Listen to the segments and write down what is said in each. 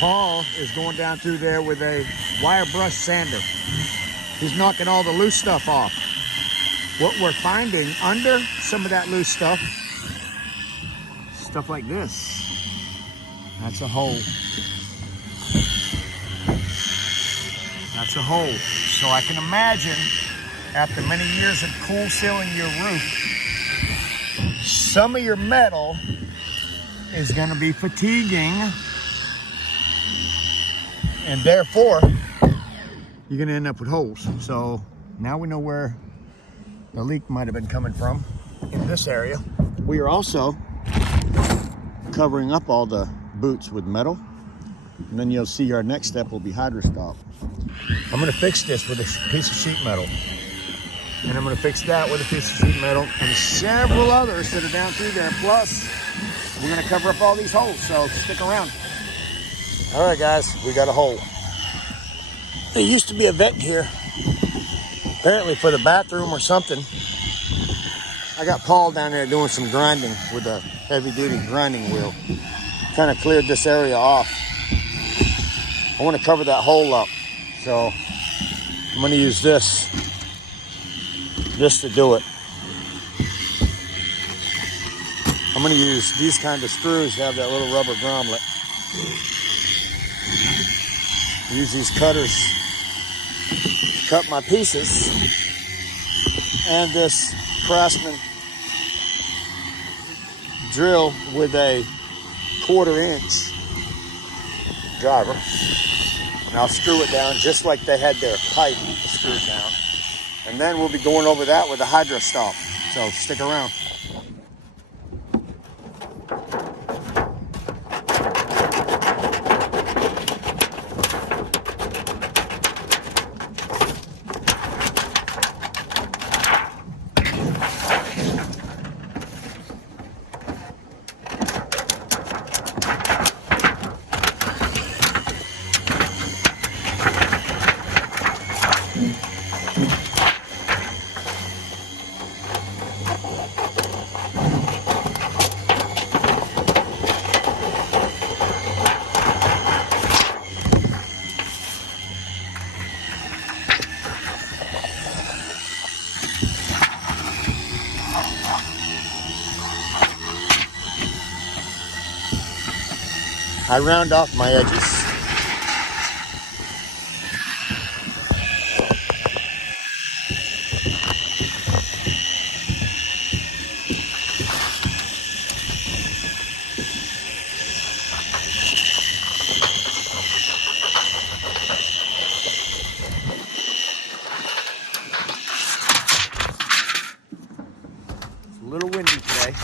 Paul is going down through there with a wire brush sander. He's knocking all the loose stuff off. What we're finding under some of that loose stuff like this. That's a hole. That's a hole. So I can imagine after many years of cool sealing your roof, some of your metal is going to be fatiguing, and therefore you're going to end up with holes. So now we know where the leak might have been coming from in this area. We are also covering up all the boots with metal, and then you'll see our next step will be hydrostop. I'm going to fix this with a piece of sheet metal, and I'm going to fix that with a piece of sheet metal, and several others that are down through there. Plus, we're going to cover up all these holes, so stick around. All right, guys, we got a hole. There used to be a vent here, apparently for the bathroom or something. I got Paul down there doing some grinding with a heavy-duty grinding wheel. Kind of cleared this area off. I want to cover that hole up, so I'm going to use this to do it. I'm going to use these kind of screws to have that little rubber grommet. Use these cutters to cut my pieces, and this Craftsman drill with a 1/4 inch driver, and I'll screw it down just like they had their pipe screwed down, and then we'll be going over that with a hydrostop, so stick around. I round off my edges. It's a little windy today.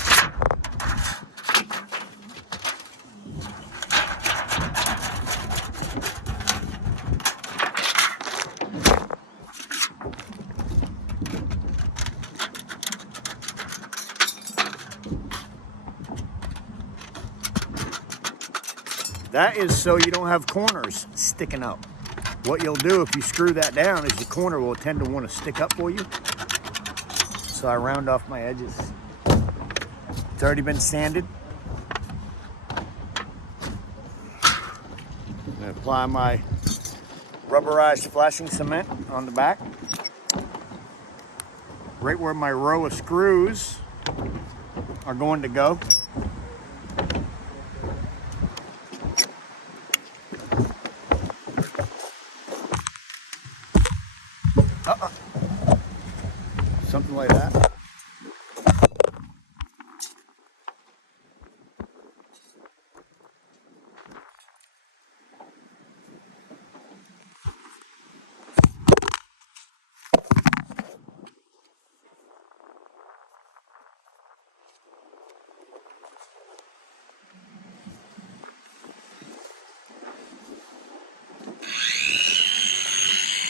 That is so you don't have corners sticking up. What you'll do if you screw that down is the corner will tend to want to stick up for you. So I round off my edges. It's already been sanded. I'm going to apply my rubberized flashing cement on the back. Right where my row of screws are going to go. Something like that.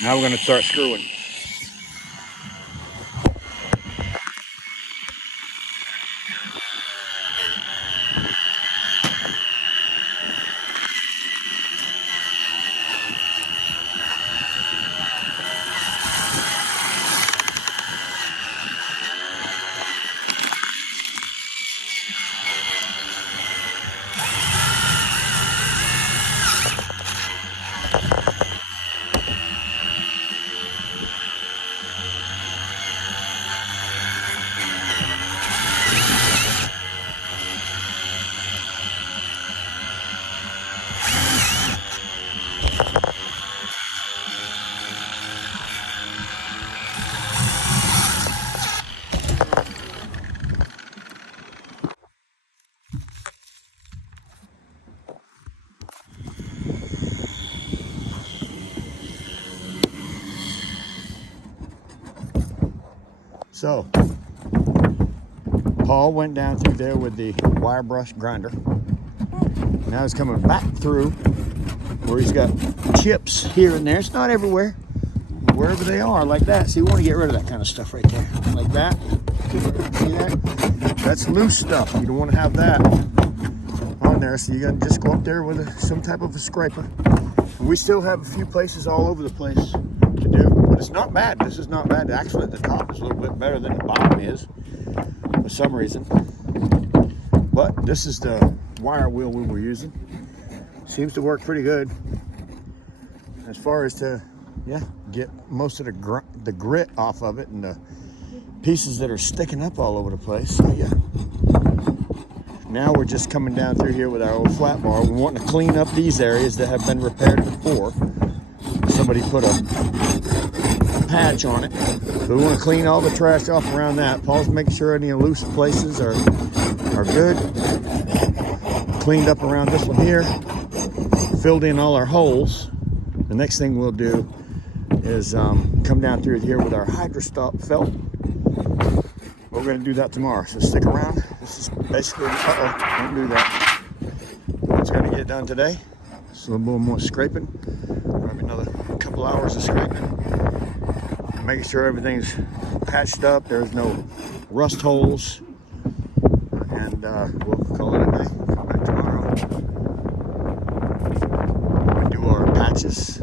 Now we're going to start screwing. So Paul went down through there with the wire brush grinder. Now he's coming back through where he's got chips here and there. It's not everywhere, wherever they are, like that. See, we want to get rid of that kind of stuff right there, like that. See that? That's loose stuff. You don't want to have that on there. So you're gonna just go up there with some type of a scraper. And we still have a few places all over the place to do, but it's not bad. This is not bad. Actually, the top is a little bit better than the bottom is for some reason. But this is the wire wheel we were using. Seems to work pretty good as far as to, yeah, get most of the grit off of it and the pieces that are sticking up all over the place. So yeah, now we're just coming down through here with our old flat bar. We want to clean up these areas that have been repaired before. Somebody put a patch on it. So we want to clean all the trash off around that. Paul's making sure any loose places are good. Cleaned up around this one here. Filled in all our holes. The next thing we'll do is come down through here with our hydrostop felt. We're going to do that tomorrow, so stick around. This is basically, don't do that. It's going to get done today. Just a little bit more scraping. Probably another couple hours of scraping. Making sure everything's patched up. There's no rust holes. And we'll call it a day. Come back tomorrow. We do our patches.